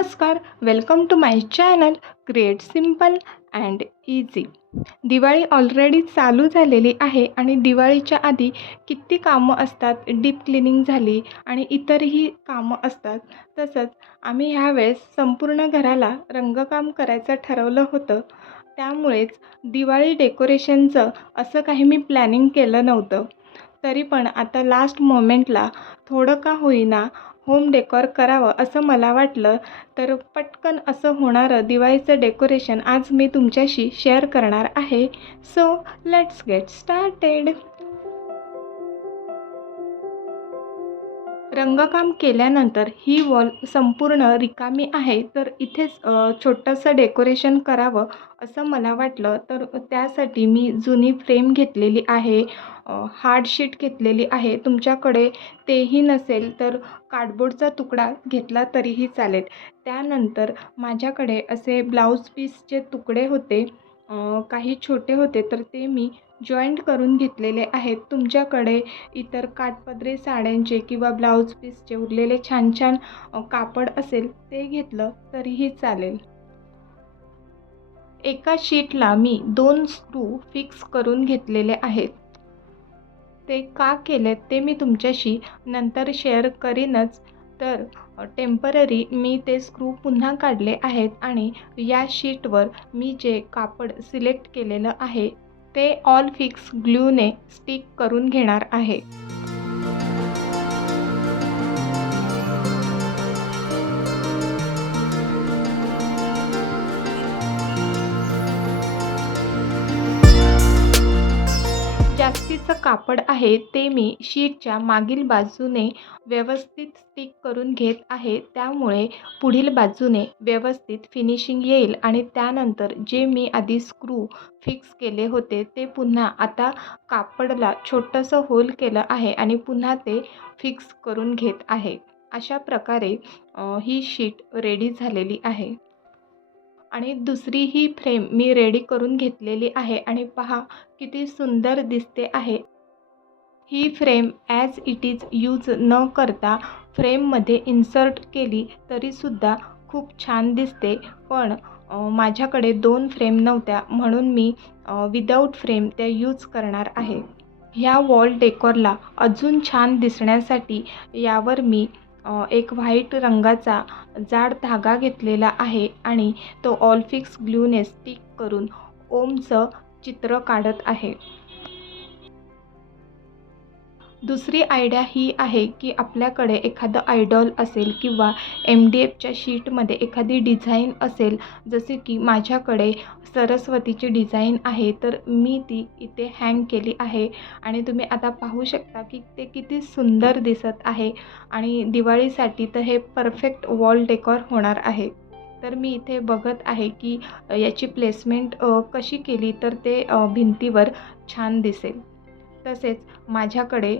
नमस्कार welcome to my channel create simple and easy Diwali already चालू झालेली आहे आणि दिवाळीच्या आधी किती कामं असतात डीप क्लिनिंग झाली आणि इतरही कामं असतात. तसंच आम्ही ह्यावेळेस संपूर्ण घराला रंगकाम करायचं ठरवलं होतं. त्यामुळेच दिवाळी डेकोरेशनचं असं काही मी प्लॅनिंग केलं नव्हतं. तरी पण आता लास्ट मोमेंटला थोडं का होईना होम डेकोर करावं असं मला वाटलं तर पटकन असं होणारं दिवाळीचं डेकोरेशन आज मी तुमच्याशी शेअर करणार आहे. सो लेट्स गेट स्टार्टेड रंगकाम केल्यानंतर ही वॉल संपूर्ण रिकामी आहे. तर इथेच छोटंसं डेकोरेशन करावं असं मला वाटलं. तर त्यासाठी मी जुनी फ्रेम घेतलेली आहे हार्डशीट घेतलेली आहे. तुमच्याकडे तेही नसेल तर कार्डबोर्डचा तुकडा घेतला तरीही चालेल. त्यानंतर माझ्याकडे असे ब्लाऊज पीसचे तुकडे होते काही छोटे होते तर ते मी जॉईंट करून घेतलेले आहेत. तुमच्याकडे इतर काठपदरी साड्यांचे किंवा ब्लाऊज पीसचे उरलेले छान छान कापड असेल ते घेतलं तरीही चालेल. एका शीटला मी दोन स्क्रू फिक्स करून घेतलेले आहेत. ते का केले ते मी तुमच्याशी नंतर शेअर करीनच. तर टेंपररी मी ते स्क्रू पुन्हा काढले आहेत आणि या शीटवर मी जे कापड सिलेक्ट केलेलं आहे ते ऑल फिक्स ग्ल्यूने स्टिक करून घेणार आहे. जास्तीचं कापड आहे ते मी शीटच्या मागील बाजूने व्यवस्थित स्टिक करून घेत आहे. त्यामुळे पुढील बाजूने व्यवस्थित फिनिशिंग येईल आणि त्यानंतर जे मी आधी स्क्रू फिक्स केले होते ते पुन्हा आता कापडला छोटंसं होल केलं आहे आणि पुन्हा ते फिक्स करून घेत आहे. अशा प्रकारे ही शीट रेडी झालेली आहे. आणि दुसरी ही फ्रेम मी रेडी करून घेतलेली आहे आणि पहा किती सुंदर दिसते आहे. ही frame as it is use न करता फ्रेममध्ये इन्सर्ट केली तरीसुद्धा खूप छान दिसते. पण माझ्याकडे दोन फ्रेम नव्हत्या म्हणून मी विदाऊट फ्रेम त्या यूज करणार आहे. ह्या वॉल डेकोरला अजून छान दिसण्यासाठी यावर मी एक व्हाईट रंगाचा जाड धागा घेतलेला आहे आणि तो ऑल फिक्स ग्लूने स्टिक करून ओमचं चित्र काढत आहे. दुसरी आयडिया ही आहे की आपल्याकडे एखादं आयडॉल असेल किंवा एम डी एफच्या शीटमध्ये एखादी डिझाईन असेल जसे की माझ्याकडे सरस्वतीची डिझाईन आहे तर मी ती इथे हँग केली आहे. आणि तुम्ही आता पाहू शकता की ते किती सुंदर दिसत आहे. आणि दिवाळीसाठी तर हे परफेक्ट वॉल डेकॉर होणार आहे. तर मी इथे बघत आहे की याची प्लेसमेंट कशी केली तर ते भिंतीवर छान दिसेल. तसेच माझ्याकडे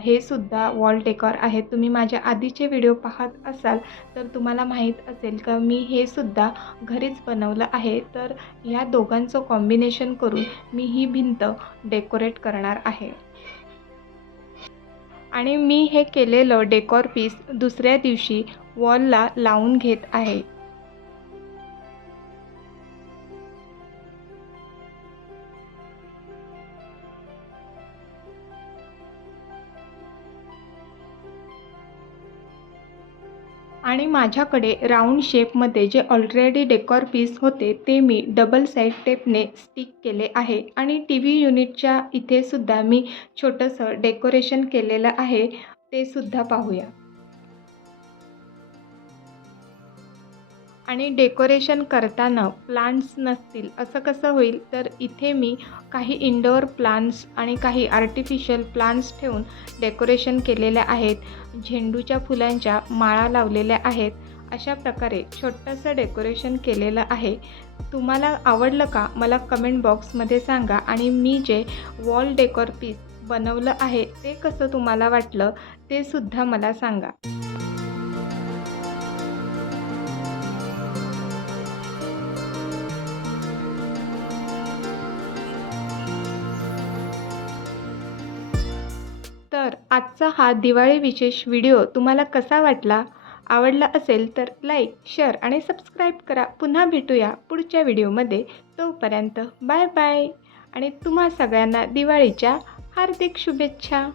हे सुद्धा वॉल डेकॉर आहेत. तुम्ही माझ्या आधीचे व्हिडिओ पाहत असाल तर तुम्हाला माहीत असेल का मी हे सुद्धा घरीच बनवलं आहे. तर ह्या दोघांचं कॉम्बिनेशन करून मी ही भिंत डेकोरेट करणार आहे. आणि मी हे केलेलं डेकोर पीस दुसऱ्या दिवशी वॉलला लावून घेत आहे. आणि माझ्याकडे राऊंड शेपमध्ये जे ऑलरेडी डेकॉर पीस होते ते मी डबल साईड टेपने स्टिक केले आहे. आणि टी व्ही युनिटच्या इथे सुद्धा मी छोटंसं डेकोरेशन केलेलं आहे ते सुद्धा पाहूया. आणि डेकोरेशन करताना प्लांट्स नसतील असं कसं होईल? तर इथे मी काही इंडोअर प्लांट्स आणि काही आर्टिफिशियल प्लांट्स ठेवून डेकोरेशन केलेल्या आहेत. झेंडूच्या फुलांच्या माळा लावलेल्या आहेत. अशा प्रकारे छोटंसं डेकोरेशन केलेलं आहे. तुम्हाला आवडलं का? मला कमेंट बॉक्समध्ये सांगा. आणि मी जे वॉल डेकोर पीस बनवलं आहे ते कसं तुम्हाला वाटलं ते सुद्धा मला सांगा. तर आजचा हा दिवाळी विशेष व्हिडिओ तुम्हाला कसा वाटला? आवडला असेल तर लाईक शेअर आणि सबस्क्राईब करा. पुन्हा भेटूया पुढच्या व्हिडिओमध्ये. तोपर्यंत बाय बाय. आणि तुम्हा सगळ्यांना दिवाळीच्या हार्दिक शुभेच्छा.